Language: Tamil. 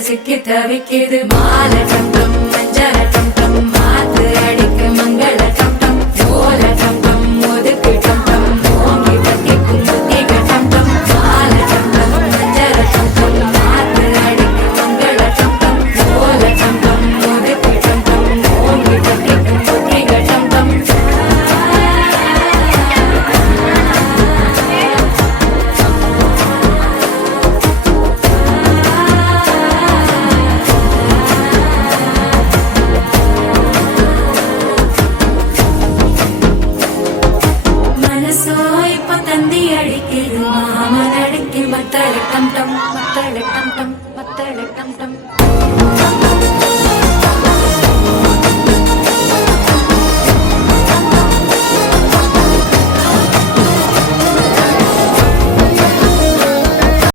சிக்கி தவிக்குது மால டம் டம் மஞ்சள டம் டம் மாத்து அடிக்கு மங்கள டம் டம் ஓல டம் டம் ஒதுக்கு டம் டம் ஓங்கி தக்கிக்கும் புத்திக டம் டம் மால டம் டம் மஞ்சள டம் டம் மாத்து அடிக்கு மங்கள டம் டம் ஓல டம் டம் ஒதுக்கு டம் டம் ஓங்கி தக்கிக்கும் புத்திக டம் டம் மாமன் அடிக்கு மத்தள டம் டம் மத்தள டம் டம் மத்தள டம் டம்